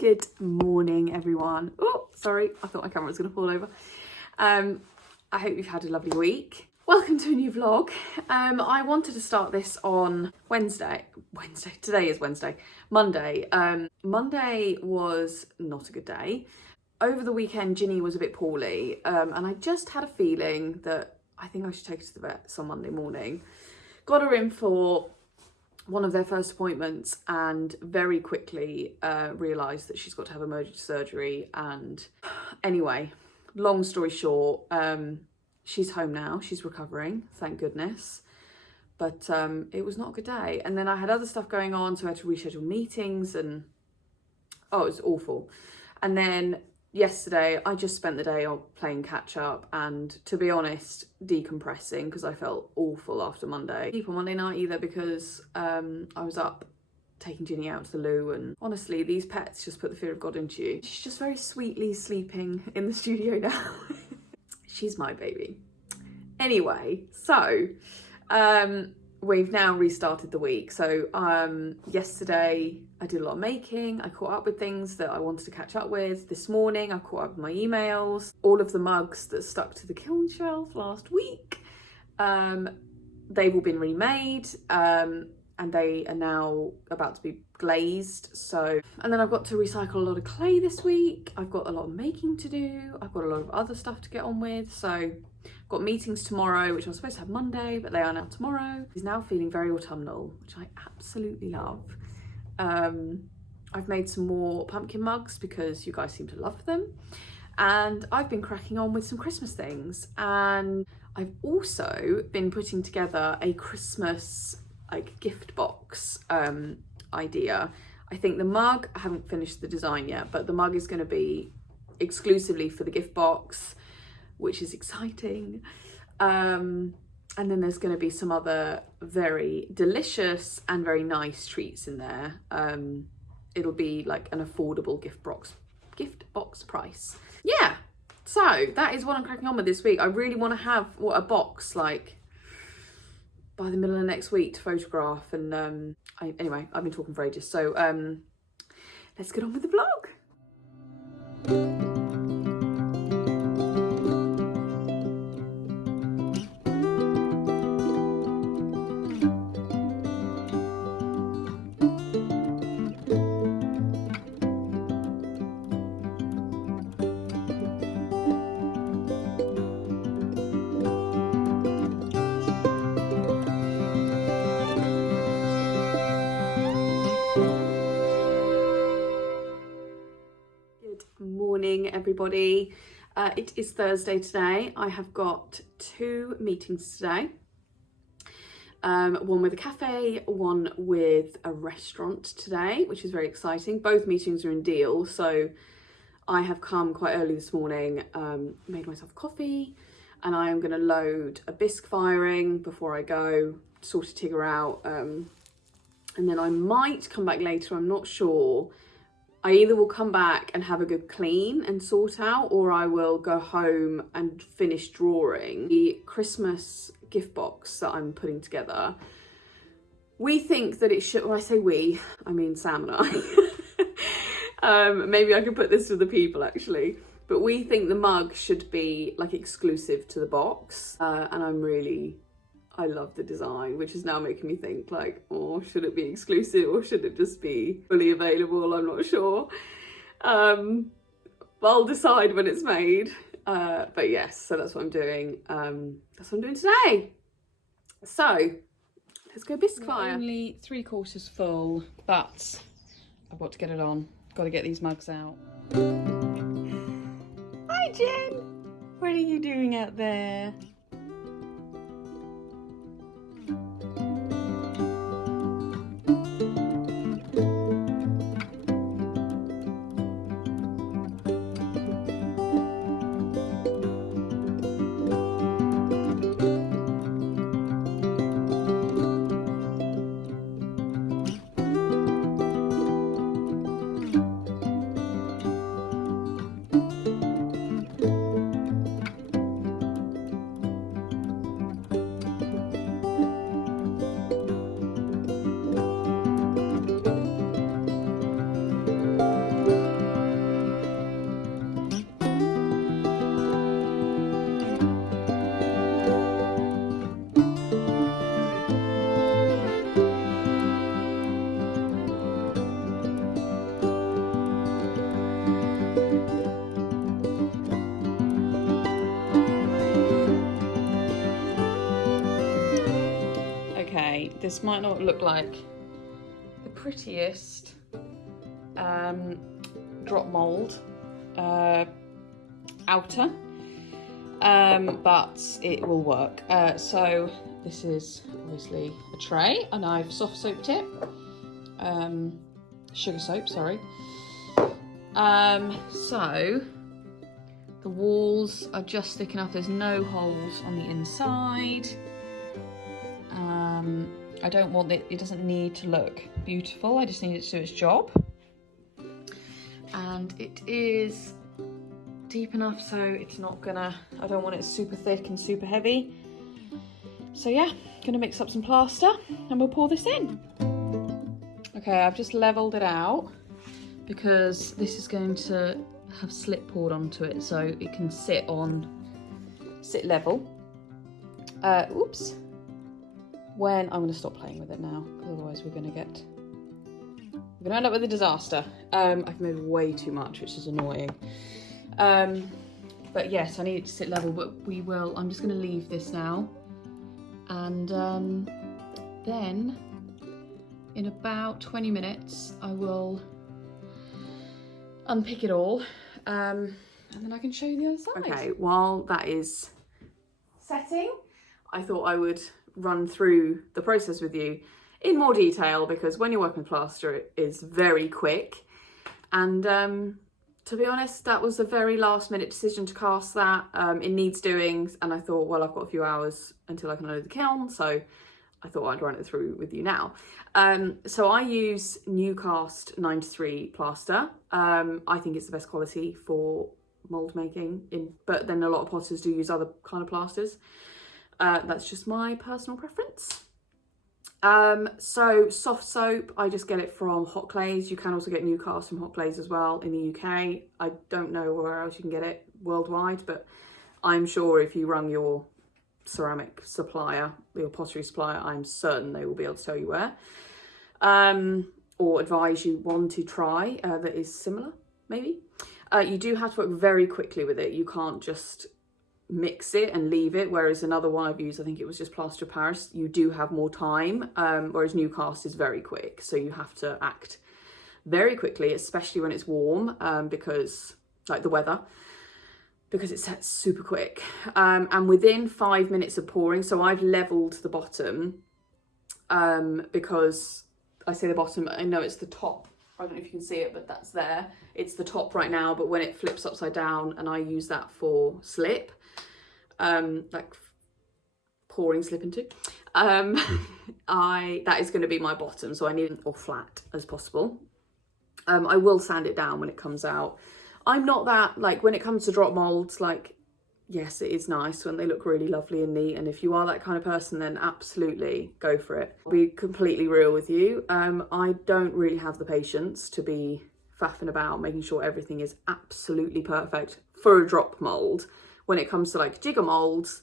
Good morning, everyone. Oh, sorry, I thought my camera was going to fall over. I hope you've had a lovely week. Welcome to a new vlog. I wanted to start this on Wednesday. Today is Wednesday. Monday. Monday was not a good day. Over the weekend, Ginny was a bit poorly, and I just had a feeling that I think I should take her to the vets on Monday morning. Got her in for one of their first appointments and very quickly realised that she's got to have emergency surgery. And anyway, long story short, she's home now. She's recovering, thank goodness. But it was not a good day. And then I had other stuff going on, so I had to reschedule meetings and oh, it was awful. And then yesterday, I just spent the day playing catch up and, to be honest, decompressing because I felt awful after Monday. Sleep on Monday night either because I was up taking Ginny out to the loo, and honestly, these pets just put the fear of God into you. She's just very sweetly sleeping in the studio now. She's my baby. Anyway, so we've now restarted the week. So yesterday I did a lot of making. I caught up with things that I wanted to catch up with. This morning I caught up with my emails. All of the mugs that stuck to the kiln shelf last week, they've all been remade, and they are now about to be glazed. So, and then I've got to recycle a lot of clay this week. I've got a lot of making to do. I've got a lot of other stuff to get on with. So I've got meetings tomorrow, which I was supposed to have Monday, but they are now tomorrow. It's now feeling very autumnal, which I absolutely love. I've made some more pumpkin mugs because you guys seem to love them. And I've been cracking on with some Christmas things. And I've also been putting together a Christmas gift box idea. I think the mug, I haven't finished the design yet, but the mug is going to be exclusively for the gift box, which is exciting. And then there's going to be some other very delicious and very nice treats in there. It'll be like an affordable gift box price. Yeah, so that is what I'm cracking on with this week. I really want to have a box like by the middle of next week to photograph. And anyway, I've been talking for ages, so let's get on with the vlog. Morning, everybody. It is Thursday today. I have got 2 meetings today. One with a cafe, one with a restaurant today, which is very exciting. Both meetings are in Deal, so I have come quite early this morning, made myself coffee, and I am going to load a bisque firing before I go, sort a Tigger out, and then I might come back later, I'm not sure. I either will come back and have a good clean and sort out, or I will go home and finish drawing the Christmas gift box that I'm putting together. We think that it should, when I say we, I mean Sam and I. Maybe I could put this to the people actually, but we think the mug should be like exclusive to the box, and I love the design, which is now making me think like, oh, should it be exclusive or should it just be fully available? I'm not sure. I'll decide when it's made. But yes, so that's what I'm doing. That's what I'm doing today. So let's go bisque fire. Only 3/4 full, but I've got to get it on. Got to get these mugs out. Hi, Jen. What are you doing out there? this might not look like the prettiest drop mould outer, but it will work. So this is obviously a tray, and I've soft soaped it, sugar soap, sorry. So the walls are just thick enough, there's no holes on the inside. I don't want it doesn't need to look beautiful, I just need it to do its job. And it is deep enough so it's not gonna, I don't want it super thick and super heavy. So yeah, gonna mix up some plaster and we'll pour this in. Okay, I've just leveled it out because this is going to have slip poured onto it so it can sit level. Oops. When I'm going to stop playing with it now, because otherwise we're going to end up with a disaster. I've moved way too much, which is annoying. But yes, I need it to sit level, but I'm just going to leave this now. And then in about 20 minutes, I will unpick it all, and then I can show you the other side. Okay, while that is setting, I thought I would run through the process with you in more detail, because when you're working with plaster, it is very quick. And to be honest, that was a very last minute decision to cast that. It needs doing, and I thought, well, I've got a few hours until I can load the kiln, so I thought I'd run it through with you now. So I use Newcast 93 plaster. I think it's the best quality for mould making, but then a lot of potters do use other kind of plasters. That's just my personal preference. So soft soap, I just get it from Hot Glaze. You can also get Newcast from Hot Glaze as well in the UK. I don't know where else you can get it worldwide, but I'm sure if you rung your ceramic supplier, your pottery supplier, I'm certain they will be able to tell you where. Or advise you one to try that is similar, maybe. You do have to work very quickly with it. You can't just mix it and leave it, whereas another one I've used, I think it was just plaster of Paris, you do have more time, whereas Newcast is very quick, so you have to act very quickly, especially when it's warm, because like the weather, because it sets super quick, and within 5 minutes of pouring. So I've leveled the bottom, because I say the bottom, I know it's the top, I don't know if you can see it, but that's there, it's the top right now, but when it flips upside down, and I use that for slip, like pouring slip into, that is going to be my bottom, so I need it all flat as possible. I will sand it down when it comes out. I'm not that, like, when it comes to drop moulds, like, yes, it is nice when they look really lovely and neat, and if you are that kind of person, then absolutely go for it. I'll be completely real with you. I don't really have the patience to be faffing about making sure everything is absolutely perfect for a drop mould. When it comes to like jigger moulds,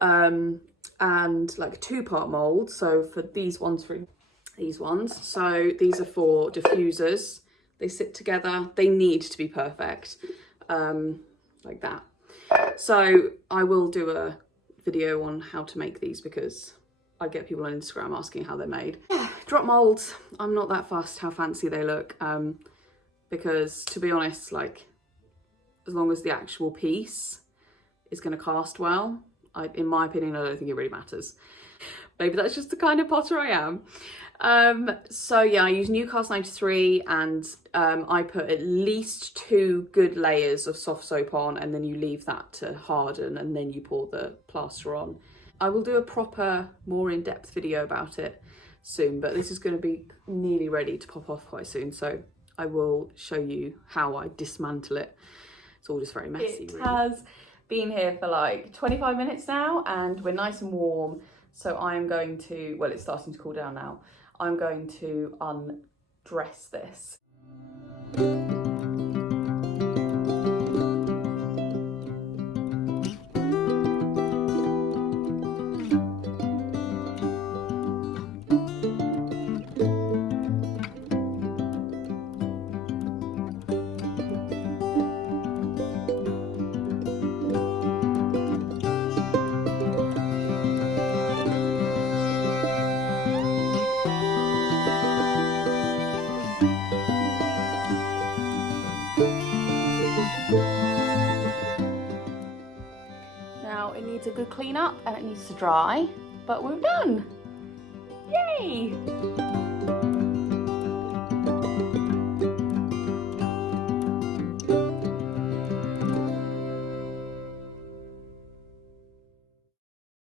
and like a 2-part mould, so for these ones, so these are for diffusers. They sit together, they need to be perfect, like that. So I will do a video on how to make these, because I get people on Instagram asking how they're made. Yeah, drop moulds, I'm not that fussed how fancy they look, because to be honest, like, as long as the actual piece is going to cast well, in my opinion, I don't think it really matters. Maybe that's just the kind of potter I am. So yeah, I use Newcast 93, and I put at least 2 good layers of soft soap on, and then you leave that to harden, and then you pour the plaster on. I will do a proper, more in-depth video about it soon, but this is going to be nearly ready to pop off quite soon, so I will show you how I dismantle it. It's all just very messy. It has been here for like 25 minutes now, and we're nice and warm, so I'm going to, well, it's starting to cool down now, I'm going to undress this. good clean up and it needs to dry, but we're done. Yay!